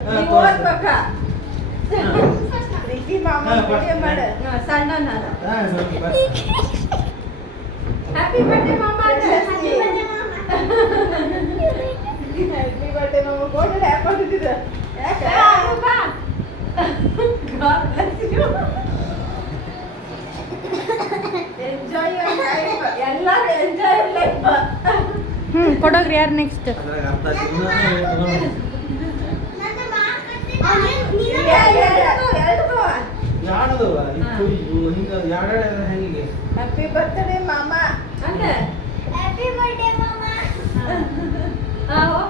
ನೀವು ಓದ್ಬೇಕಾ ಪ್ರೀತಿ ಮಾಮ ವಿಡಿಯೋ ಮಾಡು ಸಣ್ಣ ನಾನು ಹ್ಯಾಪಿ ಬರ್ತ್ಡೇ ಮಾಮ ಹ್ಯಾಪಿ ಬರ್ತ್ಡೇ ಮಾಮ ಹ್ಯಾಪಿ ಬರ್ತ್ಡೇ ಮಾಮ ಫೋಟೋ ಹಾಕೊಂಡಿದ್ದೆ ಯಾಕೆ ಬಾ God bless you enjoy your life ಎಲ್ಲರೂ enjoy your life ಕೊಡೋಗ್ರಿ ಯಾರು ನೆಕ್ಸ್ಟ್ ಅದ್ರಾಗ ಅರ್ಧ ಜೀವನ ಯಾಡದವ ಹಿಂಗ ಯಾಡ ಹೆಂಗೆ ಹ್ಯಾಪಿ ಬರ್ತ್ಡೇ ಮಾಮ ಅಂದ್ರೆ ಹ್ಯಾಪಿ ಬರ್ತ್ಡೇ ಮಾಮ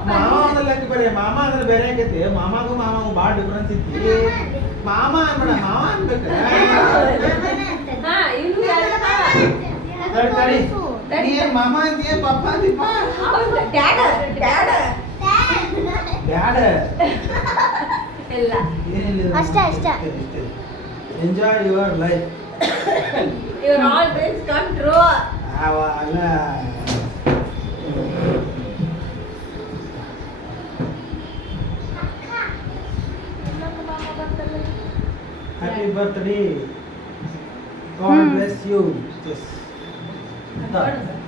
ಮಾಮ ಅಂದ್ರೆ ಲೆಕ್ಕ ಬೇರೆ ಮಾಮ ಅಂದ್ರೆ ಬೇರೆ ಆಗೈತಿ ಮಾಮಾಗೂ ಭಾಳ ಡಿಫ್ರೆನ್ಸ್ ಐತಿ ಮಾಮ ಅನ್ಬೇಡ ಮಾವ ಅನ್ಬೇಕು ತಡಿ ಮಾಮ ಅಂತೀಯ ಪಪ್ಪ ಅಂತೀಪ ಡ್ಯಾಡ ಡ್ಯಾಡ ಬ್ಯಾಡ ಇಲ್ಲ ಅಷ್ಟೇ enjoy your life your all dreams come true ಅವಾಗ happy birthday God bless you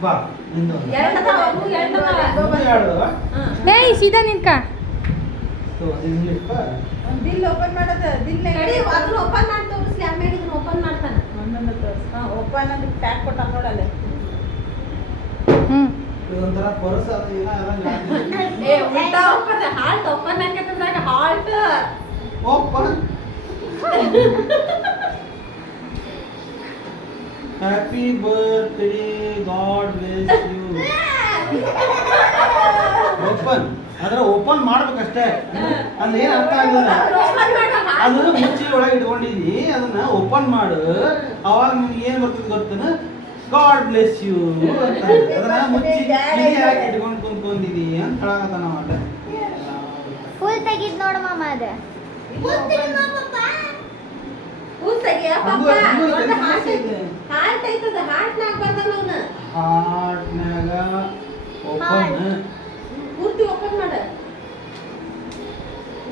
ಬಾ ನಿಂದು ಏಯ್ ಸೀದಾ ನಿಂತ್ಕ ಒಂದು ಬಿಲ್ ಓಪನ್ ಮಾಡೋದು ಬಿಲ್ ಕಡಿ ಅದನ್ನ ಓಪನ್ ಮಾಡಿ ತೋರಿಸ್ಲಿ ಆಮೇಲೆ ಇದನ್ನ ಓಪನ್ ಮಾಡ್ತಾನೆ ಒಂದೊಂದು ತೋರಿಸ್ ಓಪನ್ ಅಂತ ಪ್ಯಾಕ್ ಕೊಟ್ಟ ನೋಡಲ್ಲ ಇದೊಂಥರ ಪರ್ಸ್ ಅದು ಏನೋ ಏ ಉಲ್ಟಾ ಓಪನ್ ಹಾಲ್ಟ್ ಓಪನ್ ಹಾಕತ್ತಂದಾಗ halt open happy birthday God bless you open ಆದ್ರೆ ಓಪನ್ ಮಾಡ್ಬೇಕಷ್ಟೇ ಅಲ್ಲಿ ಏನು ಅರ್ಥ ಆಗಿಲ್ಲ ಅದು ಮುಚ್ಚಿ ಒಳಗೆ ಇಟ್ಕೊಂಡಿದ್ದಿ ಅದನ್ನ ಓಪನ್ ಮಾಡು ಅವಾಗ ನಿಮ್ಗೆ ಏನು ಬರ್ತದೆ ಗೊತ್ತೇನು ಗಾಡ್ ಬ್ಲೆಸ್ ಯು ಅಂತ ಅದನ್ನ ಮುಚ್ಚಿ ಕಿಡಿ ಹಾಕಿ ಇಟ್ಕೊಂಡು ಕುಂತ್ಕೊಂಡಿದಿ ಅಂತ ಹೇಳಕತ್ತಾನ ಅವ ಫುಲ್ ತೆಗಿದ್ ನೋಡ ಮಾಮ ಅದ ಹೂಲ್ ತೆಗಿಯ ಪಾಪ ಒಂದು ಹಾರ್ಟ್ ಐತದ ಹಾರ್ಟ್ ನಾಗ ಬರ್ತಾನ ಅವನು ಹಾರ್ಟ್ನಾಗ ಓಪನ್ ಪೂರ್ತಿ ಓಪನ್ ಮಾಡ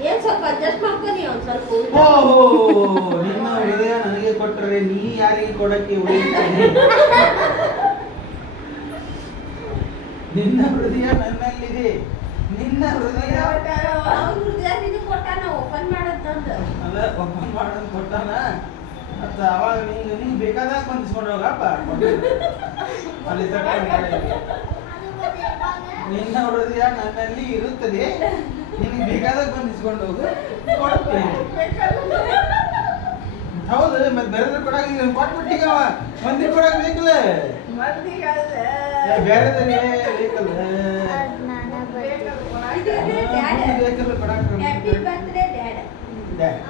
ಏನ್ ಸ್ವಲ್ಪ ಅಡ್ಜಸ್ಟ್ ಮಾಡ್ಕೊನಿ ಒಂದ್ ಸ್ವಲ್ಪ ಓಹೋ ನಿನ್ನ ಹೃದಯ ನನಗೆ ಕೊಟ್ಟರೆ ನೀ ಯಾರಿಗೆ ಕೊಡಕ್ಕೆ ಉಳಿಯುತ್ತಾನೆ ನಿನ್ನ ಹೃದಯ ನನ್ನಲ್ಲಿದೆ ನಿನ್ನ ಹೃದಯ ಅವ್ನ ಹೃದಯ ನಿನಗೆ ಕೊಟ್ಟಾನ ಓಪನ್ ಮಾಡತ್ತಂದ ಅಲ್ಲ ಓಪನ್ ಮಾಡೋದು ಕೊಟ್ಟಾನ ಮತ್ತ ಅವಾಗ ನಿಂಗೆ ಬೇಕಾದಾಗ ಬಂದಿಸ್ಕೊಂಡು ಹೋಗಪ್ಪ ಅಲ್ಲಿ ನಿನ್ನ ಹೃದಯ ನನ್ನಲ್ಲಿ ಇರುತ್ತದೆ ನಿನಗೆ ಬೇಕಾದಾಗ ಬಂದಿಸ್ಕೊಂಡು ಹೋಗು ಕೊಡ್ತೇನೆ ಹೌದು ಮತ್ತೆ ಬೇರೆ ಕೊಡಾಗ ಕೊಟ್ಬಿಟ್ಟಿಗ ಮಂದಿ ಕೊಡಾಕ ಬೇಕಲ್ಲ ಬೇರೆದರಿಗೆ ಬೇಕಲ್ಲ ಬೇಕಲ್ಲ ಕೊಡಾಕ happy birthday dad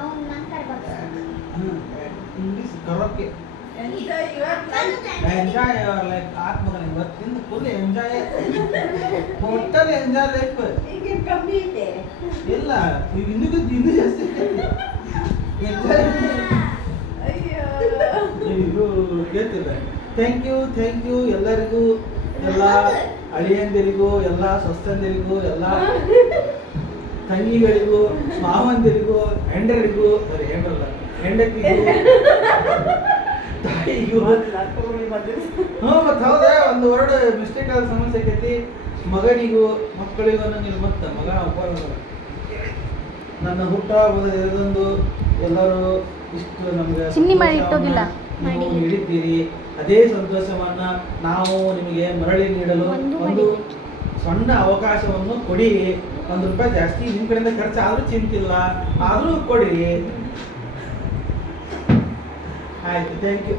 English karaoke enjoy your life enjoy your life ಆತ್ಮಗನ ಇವತ್ತಿಂದ full enjoy total enjoy life ಈಗ ಕಮ್ಮಿ ಇದೆ ಇಲ್ಲ ಇನ್ನೂ ಜಾಸ್ತಿ ಎಂಜಾಯ್ ಅಯ್ಯೋ ಕೇಳ್ತಿಲ್ಲ ಥ್ಯಾಂಕ್ ಯು ಎಲ್ಲರಿಗೂ ಎಲ್ಲ ಅಳಿಯಂದಿರಿಗೂ ಎಲ್ಲ ಸ್ವಸ್ಥಂದಿರಿಗೂ ಎಲ್ಲ ತಂಗಿಗಳಿಗೂ ಮಾವಂದಿರಿಗೂ ಹೆಂಡರಿಗೂ ಹೆಂಡ್ರಲ್ಲ ಹೆಂಡತಿಗೂ ತಾಯಿಗೂ ಮತ್ತೆ ಹೌದಾ ಒಂದು ವರ್ಡ್ ಮಿಸ್ಟೇಕ್ ಆದ ಸಮಸ್ಯೆ ಆಕೈತಿ ಮಗನಿಗೂ ಮಕ್ಕಳಿಗೂ ಅನ್ನಂಗಿಲ್ಲ ಮತ್ತೆ ಮಗ ಒಬ್ಬ ನನ್ನ ಹುಟ್ಟುಹಬ್ಬದ ದಿನದಂದು ಎಲ್ಲರೂ ಇಷ್ಟು ನಮಗೆ ಚಿನ್ನಿ ಮಾಡಿ ಇಟ್ಟೋಗಿಲ್ಲ. ನೀಡಿದ್ದೀರಿ ಅದೇ ಸಂತೋಷವನ್ನ ನಾವು ನಿಮಗೆ ಮರಳಿ ನೀಡಲು ಒಂದು ಸಣ್ಣ ಅವಕಾಶವನ್ನು ಕೊಡಿ. ₹1 ಜಾಸ್ತಿ ನಿಮ್ಮ ಕಡೆಯಿಂದ ಖರ್ಚು ಆದ್ರೂ ಚಿಂತಿಲ್ಲ, ಆದ್ರೂ ಕೊಡಿ. ಆಯ್ತು, ಥ್ಯಾಂಕ್ ಯು.